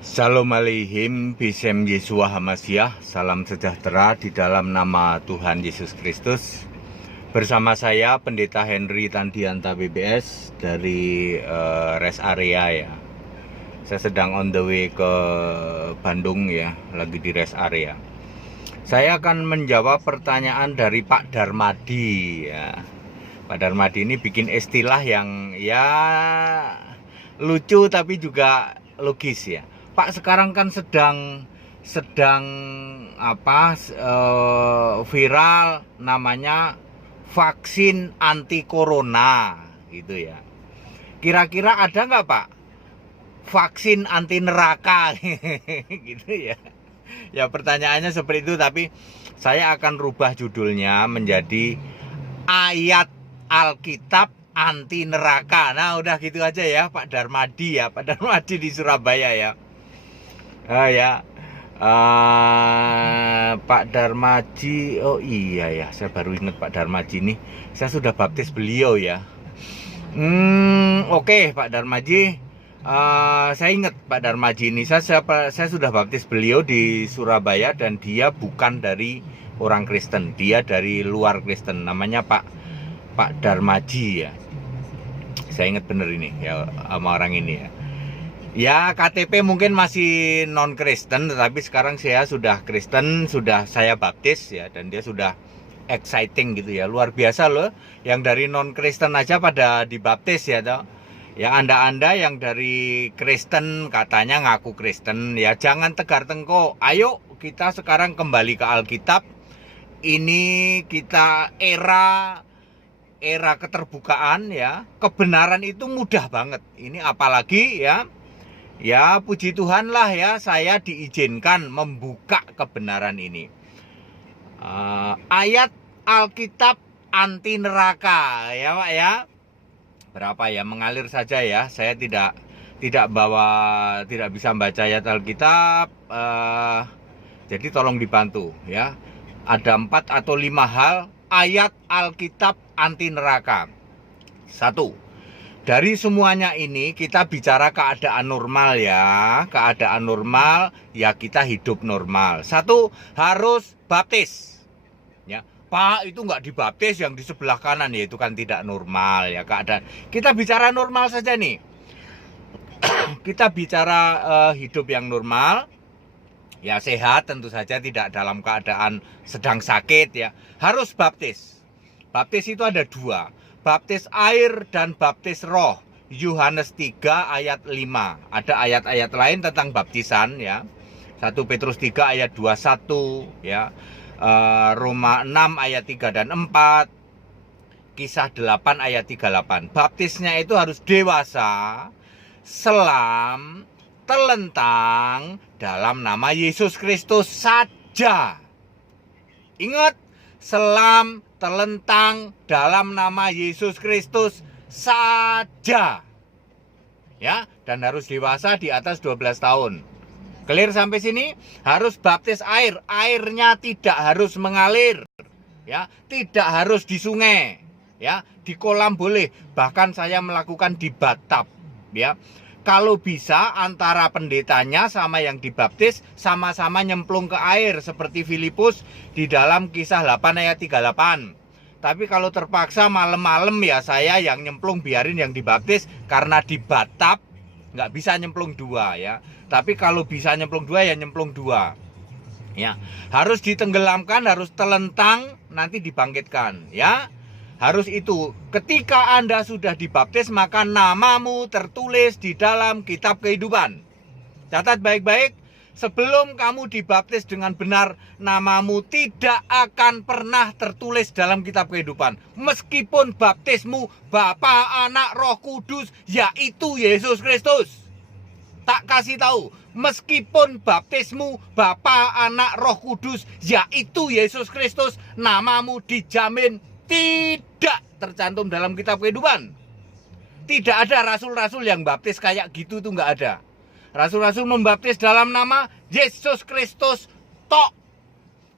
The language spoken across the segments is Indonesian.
Shalom Aleihim, Bisem Yesua Hamasyah, salam sejahtera di dalam nama Tuhan Yesus Kristus. Bersama saya Pendeta Henry Tandianta BBS dari rest area ya. Saya sedang on the way ke Bandung ya, lagi di rest area. Saya akan menjawab pertanyaan dari Pak Darmadi ya. Pak Darmadi ini bikin istilah yang ya lucu tapi juga logis ya. Pak sekarang kan sedang viral namanya vaksin anti corona gitu ya. Kira-kira ada nggak Pak vaksin anti neraka gitu ya? Ya pertanyaannya seperti itu, tapi saya akan rubah judulnya menjadi ayat Alkitab anti neraka. Nah udah gitu aja ya Pak Darmadi ya, Pak Darmadi di Surabaya ya. Pak Darmaji, oh iya ya, saya baru ingat Pak Darmaji ini, saya sudah baptis beliau ya. Oke, Pak Darmaji, saya ingat Pak Darmaji ini, saya sudah baptis beliau di Surabaya dan dia bukan dari orang Kristen, dia dari luar Kristen, namanya Pak Darmaji ya. Saya ingat bener ini ya sama orang ini ya. Ya KTP mungkin masih non Kristen, tetapi sekarang saya sudah Kristen, sudah saya baptis ya, dan dia sudah exciting gitu ya, luar biasa loh. Yang dari non Kristen aja pada dibaptis ya toh. Yang anda yang dari Kristen katanya ngaku Kristen ya, jangan tegar tengko. Ayo kita sekarang kembali ke Alkitab. Ini kita era keterbukaan ya, kebenaran itu mudah banget. Ini apalagi ya. Ya puji Tuhan lah ya, saya diizinkan membuka kebenaran ini. Ayat Alkitab anti neraka ya Pak ya. Berapa ya, mengalir saja ya. Saya tidak bisa membaca ayat Alkitab. Jadi tolong dibantu ya. Ada 4 atau 5 hal ayat Alkitab anti neraka. 1. Dari semuanya ini kita bicara keadaan normal ya. Keadaan normal ya, kita hidup normal. 1, harus baptis ya. Pak itu nggak dibaptis yang di sebelah kanan ya, itu kan tidak normal ya keadaan. Kita bicara normal saja nih. Kita bicara hidup yang normal ya, sehat tentu saja, tidak dalam keadaan sedang sakit ya. Harus baptis. Baptis itu ada 2. Baptis air dan baptis roh. Yohanes 3 ayat 5. Ada ayat-ayat lain tentang baptisan ya. 1 Petrus 3 ayat 21 ya. Roma 6 ayat 3 dan 4. Kisah 8 ayat 38. Baptisnya itu harus dewasa, selam, telentang dalam nama Yesus Kristus saja. Ingat, selam, telentang dalam nama Yesus Kristus saja ya, dan harus dewasa di atas 12 tahun. Clear sampai sini? Harus baptis air, airnya tidak harus mengalir ya, tidak harus di sungai ya, di kolam boleh, bahkan saya melakukan di bathtub ya. Kalau bisa antara pendetanya sama yang dibaptis sama-sama nyemplung ke air seperti Filipus di dalam Kisah 8 ayat 38. Tapi kalau terpaksa malam-malam ya saya yang nyemplung, biarin yang dibaptis, karena di bathtub nggak bisa nyemplung 2 ya. Tapi kalau bisa nyemplung 2 ya nyemplung 2 ya. Harus ditenggelamkan, harus telentang, nanti dibangkitkan ya. Harus itu. Ketika Anda sudah dibaptis, maka namamu tertulis di dalam kitab kehidupan. Catat baik-baik, sebelum kamu dibaptis dengan benar, namamu tidak akan pernah tertulis dalam kitab kehidupan. Meskipun baptismu Bapa, Anak, Roh Kudus, yaitu Yesus Kristus. Tak kasih tahu, meskipun baptismu Bapa, Anak, Roh Kudus, yaitu Yesus Kristus, namamu dijamin tidak tercantum dalam kitab kehidupan. Tidak ada rasul-rasul yang baptis kayak gitu tuh, nggak ada. Rasul-rasul membaptis dalam nama Yesus Kristus tok.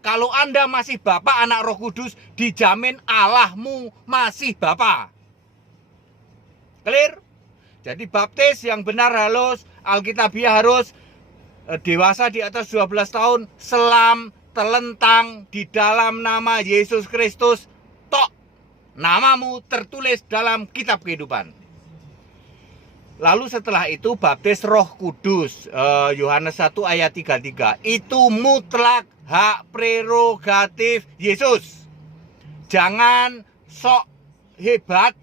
Kalau Anda masih Bapa, Anak, Roh Kudus, dijamin Allahmu masih Bapa. Clear? Jadi baptis yang benar harus Alkitabiah, harus dewasa di atas 12 tahun, selam telentang di dalam nama Yesus Kristus, tok, namamu tertulis dalam kitab kehidupan. Lalu setelah itu baptis Roh Kudus, Yohanes 1 ayat 33, itu mutlak hak prerogatif Yesus. Jangan sok hebat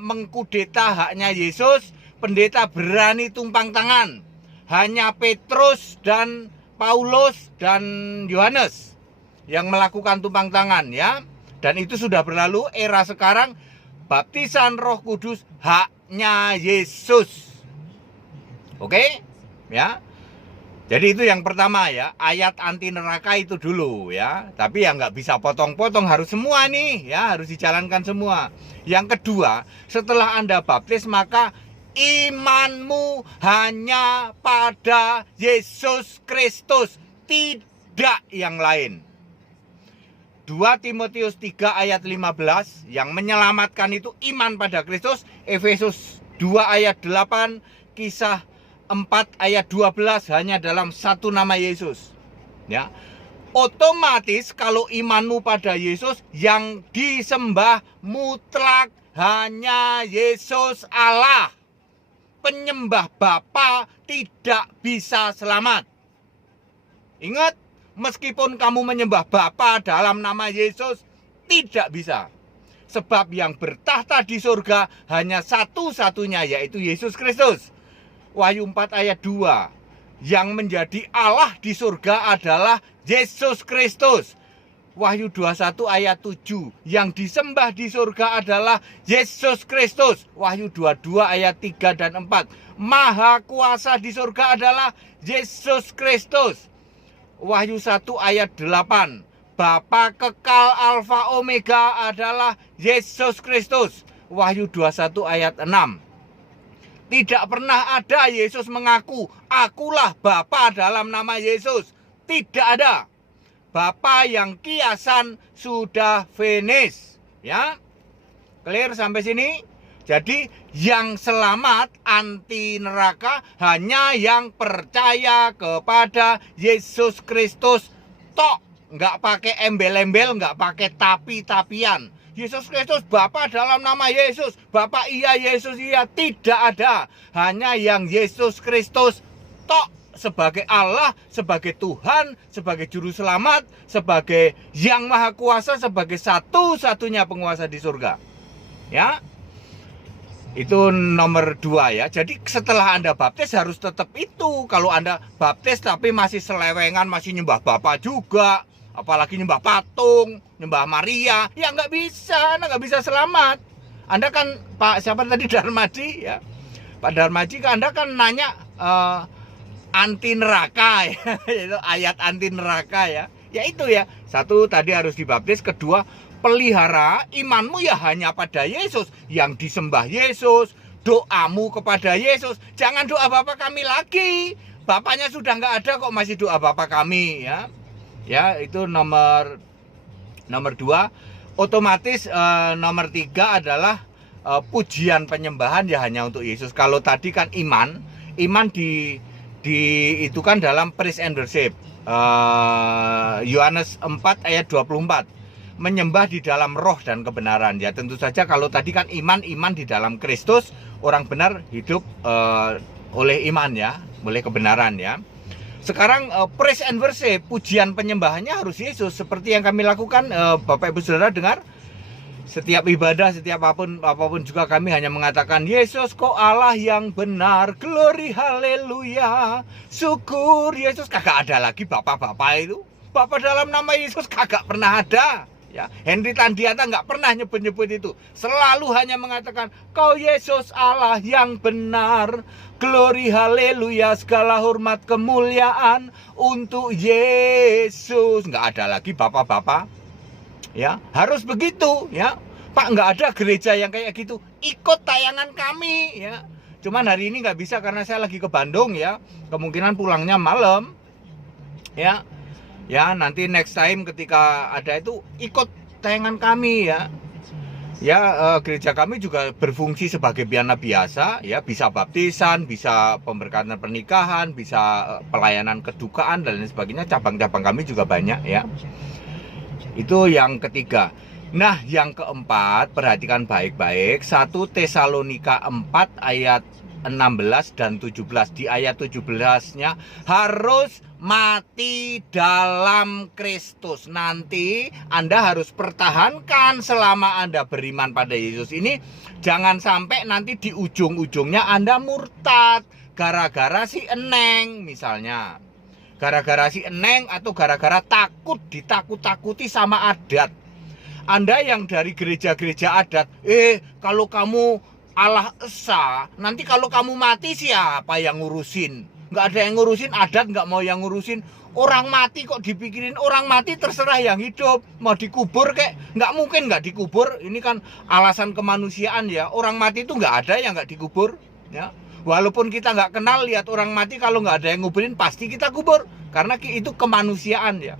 mengkudeta haknya Yesus. Pendeta berani tumpang tangan. Hanya Petrus dan Paulus dan Yohanes yang melakukan tumpang tangan, ya. Dan itu sudah berlalu. Era sekarang baptisan Roh Kudus haknya Yesus. Oke? Ya. Jadi itu yang pertama, ya. Ayat anti neraka itu dulu, ya. Tapi ya nggak bisa potong-potong, harus semua nih, ya, harus dijalankan semua. Yang kedua, setelah Anda baptis maka imanmu hanya pada Yesus Kristus, tidak yang lain. 2 Timotius 3 ayat 15, yang menyelamatkan itu iman pada Kristus. Efesus 2 ayat 8, Kisah 4 ayat 12, hanya dalam satu nama Yesus. Ya. Otomatis kalau imanmu pada Yesus, yang disembah mutlak hanya Yesus Allah. Penyembah Bapa tidak bisa selamat. Ingat, meskipun kamu menyembah Bapa dalam nama Yesus, tidak bisa. Sebab yang bertahta di surga hanya satu-satunya, yaitu Yesus Kristus. Wahyu 4 ayat 2. Yang menjadi Allah di surga adalah Yesus Kristus. Wahyu 21 ayat 7. Yang disembah di surga adalah Yesus Kristus. Wahyu 22 ayat 3 dan 4. Maha kuasa di surga adalah Yesus Kristus. Wahyu 1 ayat 8. Bapa kekal Alfa Omega adalah Yesus Kristus. Wahyu 21 ayat 6. Tidak pernah ada Yesus mengaku, akulah Bapa dalam nama Yesus. Tidak ada. Bapa yang kiasan sudah finish, ya. Clear sampai sini? Jadi yang selamat anti neraka hanya yang percaya kepada Yesus Kristus tok, nggak pakai embel-embel, nggak pakai tapi-tapian. Yesus Kristus Bapa dalam nama Yesus, Bapa iya, Yesus iya, tidak ada. Hanya yang Yesus Kristus tok, sebagai Allah, sebagai Tuhan, sebagai Juru Selamat, sebagai Yang Maha Kuasa, sebagai satu-satunya penguasa di surga. Ya, itu nomor 2, ya. Jadi setelah Anda baptis harus tetap itu. Kalau Anda baptis tapi masih selewengan, masih nyembah Bapa juga, apalagi nyembah patung, nyembah Maria, ya nggak bisa, Anda nggak bisa selamat. Anda kan Pak siapa tadi, Darmaji, ya. Pak Darmaji, Anda kan nanya anti neraka, ya. Itu ayat anti neraka, ya. Ya itu, ya. Satu, tadi harus dibaptis. Kedua, pelihara imanmu ya hanya pada Yesus, yang disembah Yesus, doamu kepada Yesus. Jangan doa Bapa kami lagi. Bapaknya sudah nggak ada kok masih doa Bapa kami, ya. Ya, itu nomor 2. Otomatis nomor 3 adalah pujian penyembahan ya hanya untuk Yesus. Kalau tadi kan iman itu kan dalam praise and worship. Yohanes 4 ayat 24. Menyembah di dalam roh dan kebenaran. Ya tentu saja kalau tadi kan iman di dalam Kristus, orang benar hidup oleh iman, ya, oleh kebenaran, ya. Sekarang praise and worship, pujian penyembahannya harus Yesus. Seperti yang kami lakukan, Bapak Ibu Saudara dengar. Setiap ibadah, setiap apapun juga kami hanya mengatakan, Yesus kau Allah yang benar, glory haleluya, syukur Yesus. Kagak ada lagi bapak-bapak itu. Bapak dalam nama Yesus kagak pernah ada, ya. Henry Tandiata nggak pernah nyebut-nyebut itu. Selalu hanya mengatakan, kau Yesus Allah yang benar, glory haleluya, segala hormat kemuliaan untuk Yesus. Nggak ada lagi bapak-bapak. Ya, harus begitu, ya. Pak, nggak ada gereja yang kayak gitu. Ikut tayangan kami, ya. Cuman hari ini nggak bisa karena saya lagi ke Bandung, ya. Kemungkinan pulangnya malam, ya. Ya, nanti next time ketika ada itu ikut tayangan kami, ya. Ya, gereja kami juga berfungsi sebagai piana biasa, ya, bisa baptisan, bisa pemberkatan pernikahan, bisa pelayanan kedukaan dan lain sebagainya. Cabang-cabang kami juga banyak, ya. Itu yang ketiga. Nah, yang keempat, perhatikan baik-baik. 1 Tesalonika 4 ayat 16 dan 17. Di ayat 17-nya harus mati dalam Kristus. Nanti Anda harus pertahankan selama Anda beriman pada Yesus ini. Jangan sampai nanti di ujung-ujungnya Anda murtad gara-gara si Eneng misalnya. Gara-gara si Eneng atau gara-gara takut, ditakut-takuti sama adat. Anda yang dari gereja-gereja adat, kalau kamu Allah Esa, nanti kalau kamu mati siapa yang ngurusin? Nggak ada yang ngurusin, adat nggak mau yang ngurusin. Orang mati kok dipikirin, orang mati terserah yang hidup. Mau dikubur kek, nggak mungkin nggak dikubur. Ini kan alasan kemanusiaan ya. Orang mati itu nggak ada yang nggak dikubur, ya. Walaupun kita nggak kenal, lihat orang mati, kalau nggak ada yang nguburin pasti kita kubur. Karena itu kemanusiaan ya.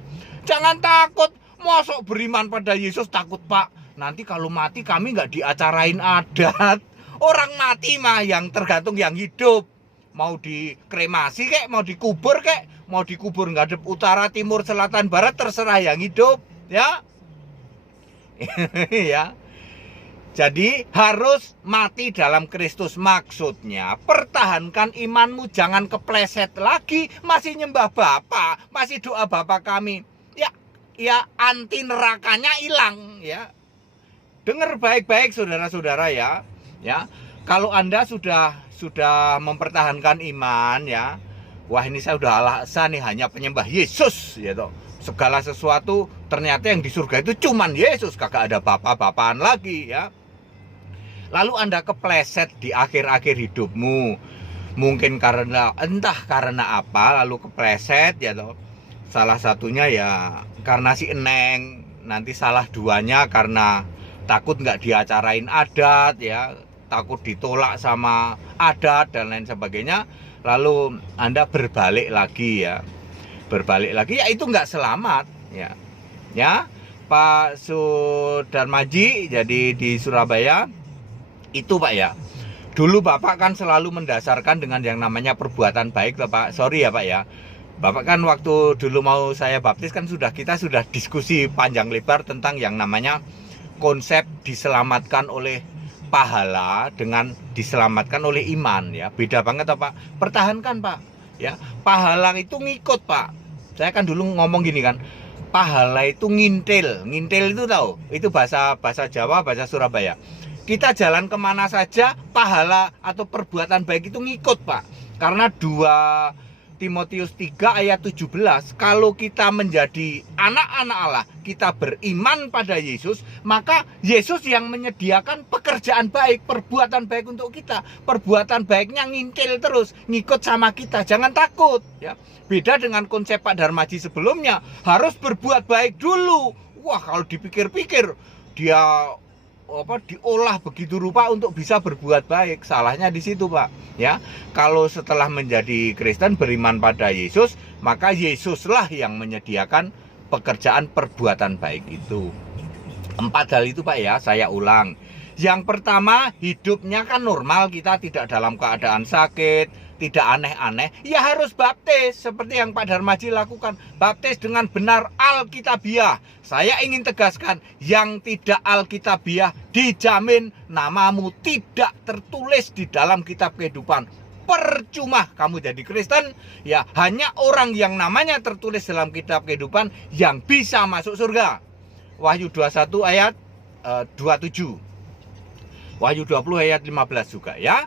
Jangan takut, mosok beriman pada Yesus takut pak. Nanti kalau mati kami nggak diacarain adat. Orang mati mah yang tergantung yang hidup. Mau dikremasi kek, mau dikubur kek, mau dikubur ngadep utara, timur, selatan, barat, terserah yang hidup ya. Ya. Jadi harus mati dalam Kristus, maksudnya pertahankan imanmu, jangan kepleset lagi, masih nyembah Bapa, masih doa Bapa kami. Ya anti nerakanya hilang ya. Dengar baik-baik saudara-saudara ya. Ya. Kalau Anda sudah mempertahankan iman ya. Wah, ini saya udah alasan nih, hanya penyembah Yesus ya toh. Segala sesuatu ternyata yang di surga itu cuman Yesus, kagak ada bapa-bapaan lagi ya. Lalu Anda kepleset di akhir-akhir hidupmu, mungkin entah karena apa, lalu kepleset ya toh. Salah satunya ya karena si Eneng, nanti salah duanya karena takut nggak diacarain adat ya, takut ditolak sama adat dan lain sebagainya. Lalu Anda berbalik lagi ya, ya itu nggak selamat ya. Ya, Pak Sudarmaji jadi di Surabaya. Itu Pak ya, dulu Bapak kan selalu mendasarkan dengan yang namanya perbuatan baik loh Pak. Sorry ya Pak ya, Bapak kan waktu dulu mau saya baptis kan kita sudah diskusi panjang lebar tentang yang namanya konsep diselamatkan oleh pahala dengan diselamatkan oleh iman ya. Beda banget Pak. Pertahankan Pak ya. Pahala itu ngikut Pak. Saya kan dulu ngomong gini kan, pahala itu ngintil. Ngintil itu tahu? Itu bahasa Jawa, bahasa Surabaya. Kita jalan kemana saja, pahala atau perbuatan baik itu ngikut Pak. Karena 2 Timotius 3 ayat 17, kalau kita menjadi anak-anak Allah, kita beriman pada Yesus, maka Yesus yang menyediakan pekerjaan baik, perbuatan baik untuk kita. Perbuatan baiknya ngintil terus, ngikut sama kita, jangan takut ya. Beda dengan konsep Pak Darmaji sebelumnya, harus berbuat baik dulu. Wah, kalau dipikir-pikir dia diolah begitu rupa untuk bisa berbuat baik. Salahnya di situ Pak ya. Kalau setelah menjadi Kristen, beriman pada Yesus, maka Yesuslah yang menyediakan pekerjaan perbuatan baik itu. 4 hal itu Pak ya, saya ulang. Yang pertama, hidupnya kan normal, kita tidak dalam keadaan sakit, tidak aneh-aneh, ya harus baptis seperti yang Pak Darmaji lakukan. Baptis dengan benar Alkitabiah. Saya ingin tegaskan, yang tidak Alkitabiah dijamin namamu tidak tertulis di dalam kitab kehidupan. Percuma kamu jadi Kristen, ya hanya orang yang namanya tertulis dalam kitab kehidupan yang bisa masuk surga. Wahyu 21 ayat 27. Wahyu 20 ayat 15 juga ya.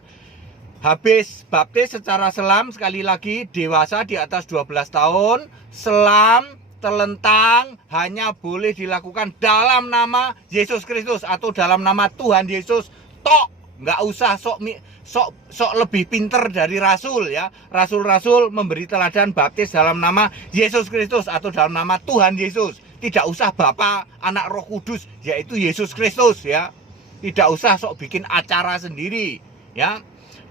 Habis baptis secara selam, sekali lagi dewasa di atas 12 tahun, selam telentang hanya boleh dilakukan dalam nama Yesus Kristus atau dalam nama Tuhan Yesus tok. Nggak usah sok lebih pinter dari rasul ya. Rasul-rasul memberi teladan baptis dalam nama Yesus Kristus atau dalam nama Tuhan Yesus. Tidak usah Bapa, Anak, Roh Kudus, yaitu Yesus Kristus ya. Tidak usah sok bikin acara sendiri ya.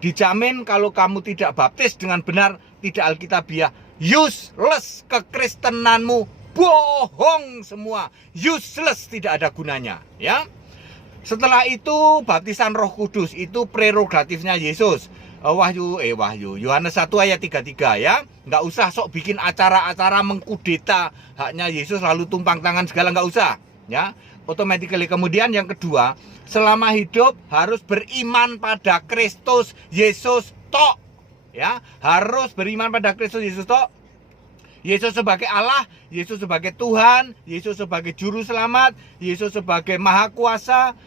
Dijamin kalau kamu tidak baptis dengan benar, tidak Alkitabiah, useless kekristenanmu, bohong semua, useless, tidak ada gunanya ya. Setelah itu baptisan Roh Kudus, itu prerogatifnya Yesus. Yohanes 1 ayat 33 ya. Nggak usah sok bikin acara-acara mengkudeta haknya Yesus lalu tumpang tangan segala, nggak usah ya. Automatically. Kemudian yang kedua, selama hidup harus beriman pada Kristus Yesus tok ya. Harus beriman pada Kristus Yesus tok. Yesus sebagai Allah, Yesus sebagai Tuhan, Yesus sebagai juru selamat, Yesus sebagai maha kuasa,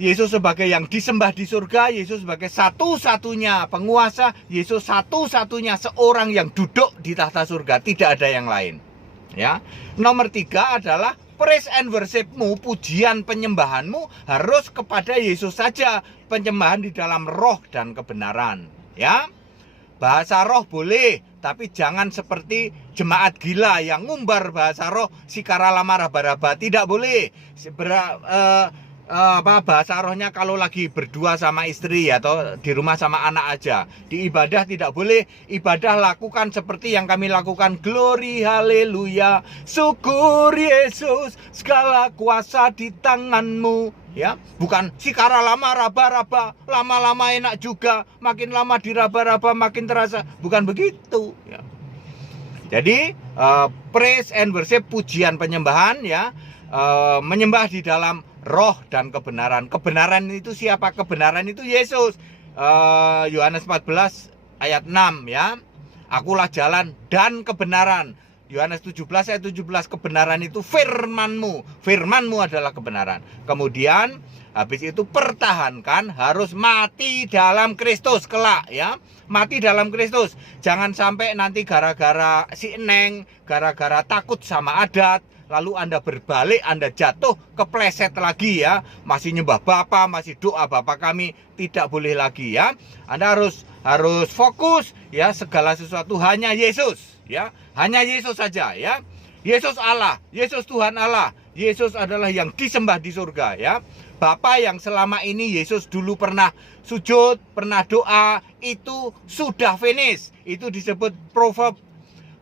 Yesus sebagai yang disembah di surga, Yesus sebagai satu-satunya penguasa, Yesus satu-satunya seorang yang duduk di tahta surga, tidak ada yang lain. Ya. Nomor 3 adalah praise and worship-mu, pujian penyembahanmu harus kepada Yesus saja, penyembahan di dalam roh dan kebenaran. Ya. Bahasa roh boleh, tapi jangan seperti jemaat gila yang ngumbar bahasa roh sikara lama raba-raba, tidak boleh. Bahasa rohnya kalau lagi berdua sama istri atau di rumah sama anak aja. Di ibadah tidak boleh. Ibadah lakukan seperti yang kami lakukan. Glory haleluya, syukur Yesus, segala kuasa di tanganmu. Ya, bukan sikara lama raba-raba, lama-lama enak juga, makin lama diraba-raba makin terasa. Bukan begitu ya. Jadi praise and worship, pujian penyembahan ya, menyembah di dalam roh dan kebenaran. Kebenaran itu siapa? Kebenaran itu Yesus. Yohanes 14 ayat 6 ya. Akulah jalan dan kebenaran. Yohanes 17 ayat 17, kebenaran itu firman-Mu. Firman-Mu adalah kebenaran. Kemudian habis itu pertahankan, harus mati dalam Kristus kelak ya. Mati dalam Kristus. Jangan sampai nanti gara-gara si Neng, gara-gara takut sama adat, lalu Anda berbalik, Anda jatuh, kepleset lagi ya. Masih nyembah Bapa, masih doa Bapa kami, tidak boleh lagi ya. Anda harus fokus ya, segala sesuatu hanya Yesus ya. Hanya Yesus saja ya. Yesus Allah, Yesus Tuhan Allah. Yesus adalah yang disembah di surga ya. Bapa yang selama ini Yesus dulu pernah sujud, pernah doa, itu sudah finish. Itu disebut proverb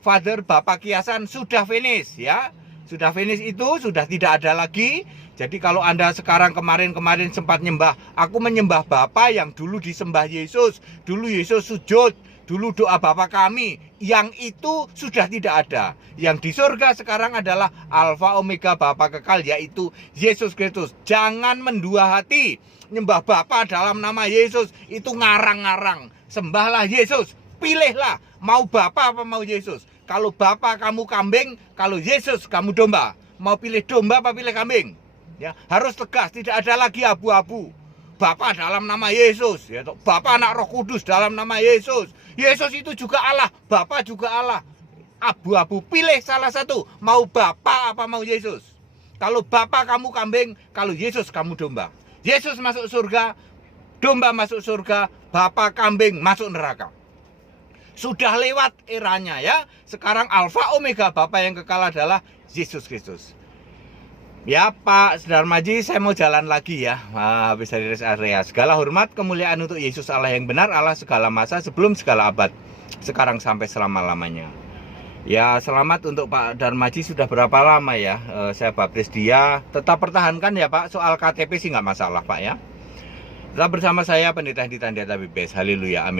Father, Bapa kiasan, sudah finish ya. Sudah finish itu sudah tidak ada lagi. Jadi kalau Anda sekarang kemarin sempat nyembah, aku menyembah Bapa yang dulu disembah Yesus. Dulu Yesus sujud, dulu doa Bapa kami, yang itu sudah tidak ada. Yang di surga sekarang adalah Alfa Omega Bapa kekal, yaitu Yesus Kristus. Jangan mendua hati. Nyembah Bapa dalam nama Yesus itu ngarang-ngarang. Sembahlah Yesus, pilihlah mau Bapa apa mau Yesus. Kalau Bapa kamu kambing, kalau Yesus kamu domba. Mau pilih domba apa pilih kambing? Ya, harus tegas, tidak ada lagi abu-abu. Bapa dalam nama Yesus, ya, Bapa Anak Roh Kudus dalam nama Yesus. Yesus itu juga Allah, Bapa juga Allah. Abu-abu, pilih salah satu. Mau Bapa apa mau Yesus? Kalau Bapa kamu kambing, kalau Yesus kamu domba. Yesus masuk surga, domba masuk surga, Bapa kambing masuk neraka. Sudah lewat eranya ya. Sekarang Alfa Omega Bapa yang kekal adalah Yesus Kristus. Ya Pak Sudarmaji, saya mau jalan lagi ya, habis dari rest area. Segala hormat kemuliaan untuk Yesus Allah yang benar, Allah segala masa, sebelum segala abad, sekarang sampai selama-lamanya. Ya selamat untuk Pak Darmaji, sudah berapa lama ya saya baptis dia. Tetap pertahankan ya Pak, soal KTP sih nggak masalah Pak ya. Tetap bersama saya Pendeta Hendita Andiata BPS. Haleluya, amin.